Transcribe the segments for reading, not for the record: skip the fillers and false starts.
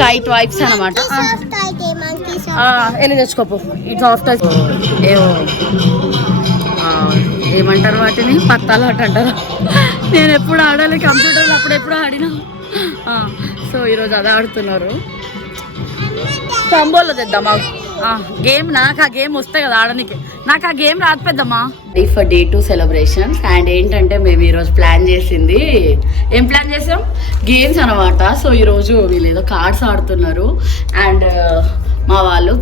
Kite vibes అనమాట. వెళ్ళి తెచ్చుకోపు. ఈ సాఫ్ట్ ఏవో ఏమంటారు వాటిని, పత్తాలు అటు అంటారు. నేను ఎప్పుడు ఆడాలి కంప్యూటర్లో, అప్పుడు ఎప్పుడు ఆడినా. సో ఈరోజు అది ఆడుతున్నారు. తంబోలో తెద్దామా గేమ్? నాకు ఆ గేమ్ వస్తే కదా ఆడడానికి, నాకు ఆ గేమ్ రాదు పెద్దమ్మా. For day 2 celebrations. అండ్ ఏంటంటే మేము ఈరోజు ప్లాన్ చేసింది, ఏం ప్లాన్ చేసాం, గేమ్స్ అనమాట. సో ఈరోజు వీళ్ళు ఏదో కార్డ్స్ ఆడుతున్నారు. అండ్ మా వాళ్ళు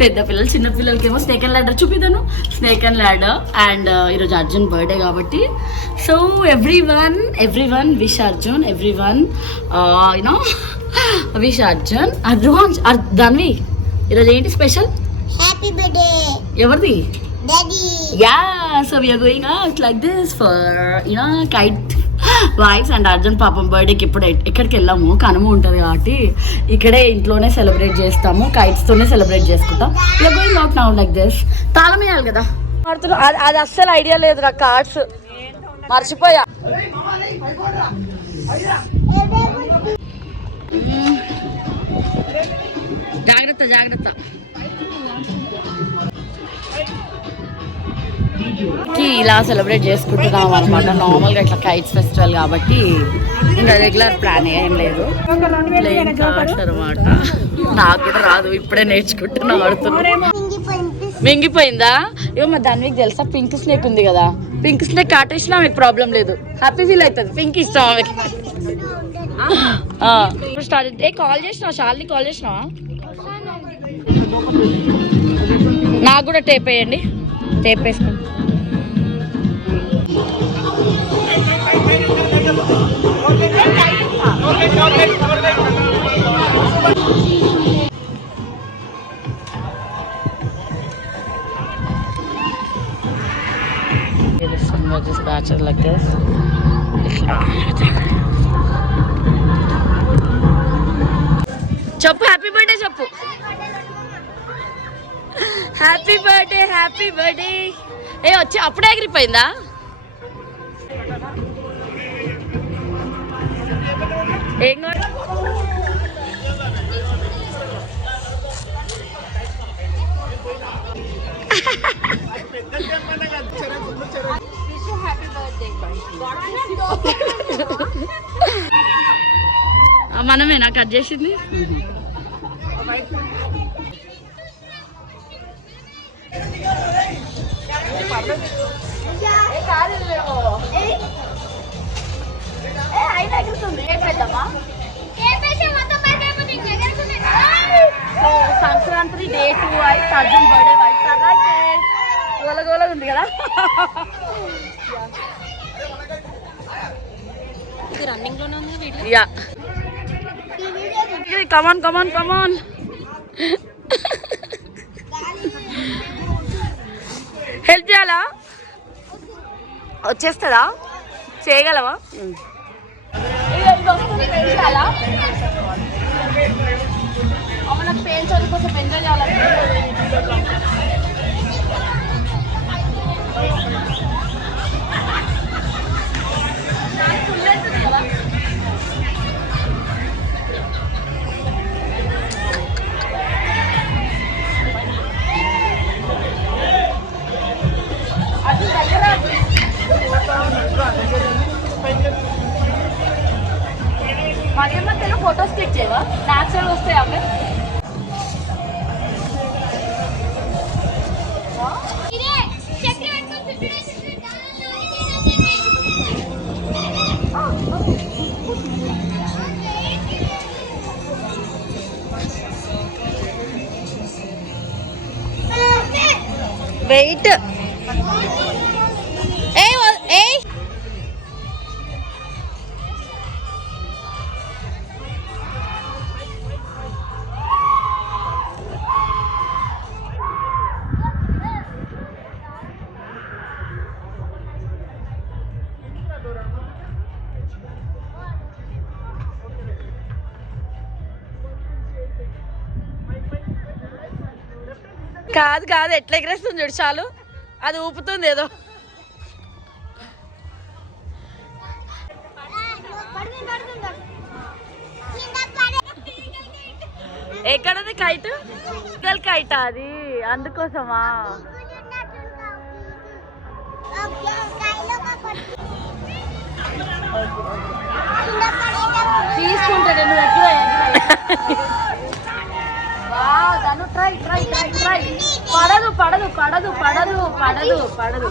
పెద్ద పిల్లలు, చిన్న పిల్లలకి ఏమో స్నేక్ అండ్ ల్యాడర్ చూపిద్దాను, స్నేక్ అండ్ ల్యాడర్. అండ్ ఈరోజు అర్జున్ బర్త్డే కాబట్టి so everyone wish Arjun, everyone you know wish Arjun. Dhanvi ఈరోజు ఏంటి స్పెషల్? Happy birthday. ఎవరిది? Daddy. Yeah, so we are going out like this for you know kite vibes. And Arjun పాపం బర్త్డేకి ఇప్పుడు ఎక్కడికి వెళ్ళాము, కనుమ ఉంటుంది కాబట్టి ఇక్కడే ఇంట్లోనే సెలబ్రేట్ చేస్తాము, కైట్స్తోనే సెలబ్రేట్ చేసుకుంటాం. We are going out now like this. తాళం వేయాలి కదా, అది అస్సలు ఐడియా లేదు నాకు, కార్డ్స్ మర్చిపోయా. జాగ్రత్త జాగ్రత్త. ఇలా సెలబ్రేట్ చేసుకుంటున్నాం అనమాట. నార్మల్గా ఇట్లా కైట్స్ ఫెస్టివల్ కాబట్టి ఇంకా రెగ్యులర్ ప్లాన్ ఏం లేదు. ప్లేయింగ్ కార్డ్స్ అనమాట. నాకు కూడా రాదు, ఇప్పుడే నేర్చుకుంటున్నా, ఆడుతున్నా. మింగిపోయిందా? ఇవో మా దానికి తెలుసా, పింక్ స్నేక్ ఉంది కదా, పింక్ స్నేక్ కాటేసినా ఆమెకు ప్రాబ్లం లేదు, హ్యాపీ ఫీల్ అవుతుంది. పింక్ ఇష్టం ఆమెకి. స్టార్ట్ కాల్ చేసినావా? షాల్ని కాల్ చేసినావా? నాకు కూడా టేప్ వేయండి, టేప్ వేసుకోండి. like this. చెప్పు హ్యాపీ బర్త్డే చెప్పు. Happy birthday, happy birthday. ఏ వచ్చి అప్పుడే ఎగిరిపోయిందా? ఏం కాదు. మనమేనా కట్ చేసింది? Sankranti day 2 wise Arjun birthday wise గోల ఉంది కదా. రన్నింగ్ లోనే ఉంది video. Yeah, come on come on come on. Help చేయాలా? వచ్చేస్తుందా? చేయగలవా? నాకు పెయిన్ చదువు కోసం ఎంజాయ్ చేయాలంటే మధ్య మధ్యలో ఫొటోస్ క్లిక్ చేయవా? న్యాచురల్ వస్తాయి అవి. వెయిట్. కాదు కాదు, ఎట్లా ఎగరేస్తుంది చూడు, చాలు అది ఊపుతుంది ఏదో. ఎక్కడది కైట్ ఈగల్ కైట్ అది అందుకోసమా తీసుకుంటాడు నువ్వు ట్రై ట్రై ట్రై ట్రై పడదు పడదు పడదు పడదు పడదు పడదు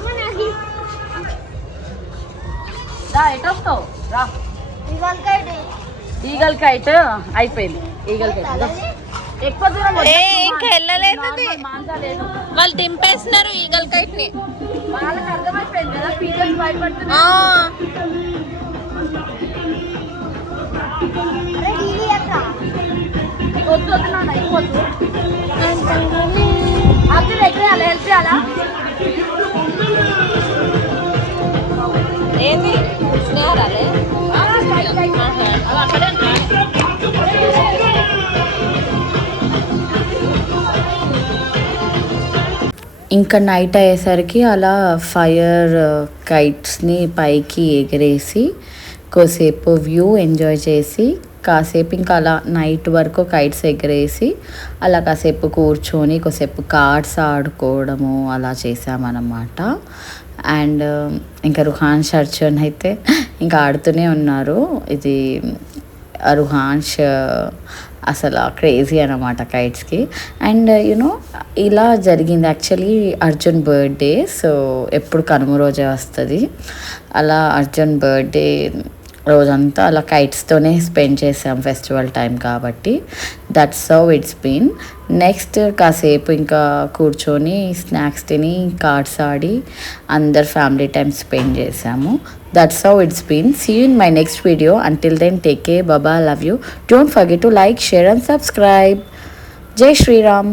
రా ఎటొస్తావు రా ఈగల్ కైట్ అయిపోయింది ఈగల్ కైట్ ఎక్కువ దూరం ఇంకా వెళ్ళలేదు వాళ్ళు దింపేస్తున్నారు ఈగల్ కైట్ ని. వాళ్ళకి అర్థమైపోయింది కదా పీరియడ్స్ భయపడుతున్నా వద్దు వద్దు నాన్న అయిపోద్దు అర్థం ఎక్కడ హెల్ప్ చేయాలా ఏంది స్నేహాలే అక్కడే ఇంకా నైట్ అయ్యేసరికి అలా ఫైర్ కైట్స్ని పైకి ఎగరేసి కొద్దిసేపు వ్యూ ఎంజాయ్ చేసి కాసేపు ఇంకా అలా నైట్ వరకు కైట్స్ ఎగరేసి అలా కాసేపు కూర్చొని కొద్దిసేపు కార్డ్స్ ఆడుకోవడము అలా చేసామన్నమాట. అండ్ ఇంకా రుహాన్ష్ అర్జున్ అయితే ఇంకా ఆడుతూనే ఉన్నారు. ఇది రుహాన్ష్ అసలు క్రేజీ అనమాట కైట్స్కి. అండ్ యూనో ఇలా జరిగింది యాక్చువల్లీ అర్జున్ బర్త్డే. సో ఎప్పుడు కనుమ రోజే వస్తుంది. అలా అర్జున్ బర్త్డే రోజంతా అలా కైట్స్తోనే స్పెండ్ చేసాం ఫెస్టివల్ టైం కాబట్టి. That's how it's been. Next కాసేపు ఇంకా కూర్చొని స్నాక్స్ తిని కార్డ్స్ ఆడి అందరు ఫ్యామిలీ టైం స్పెండ్ చేసాము. That's how it's been. See you in my next video. Until then, take care. Bye bye. Love you. Don't forget to like, share and subscribe. Jai Shri Ram.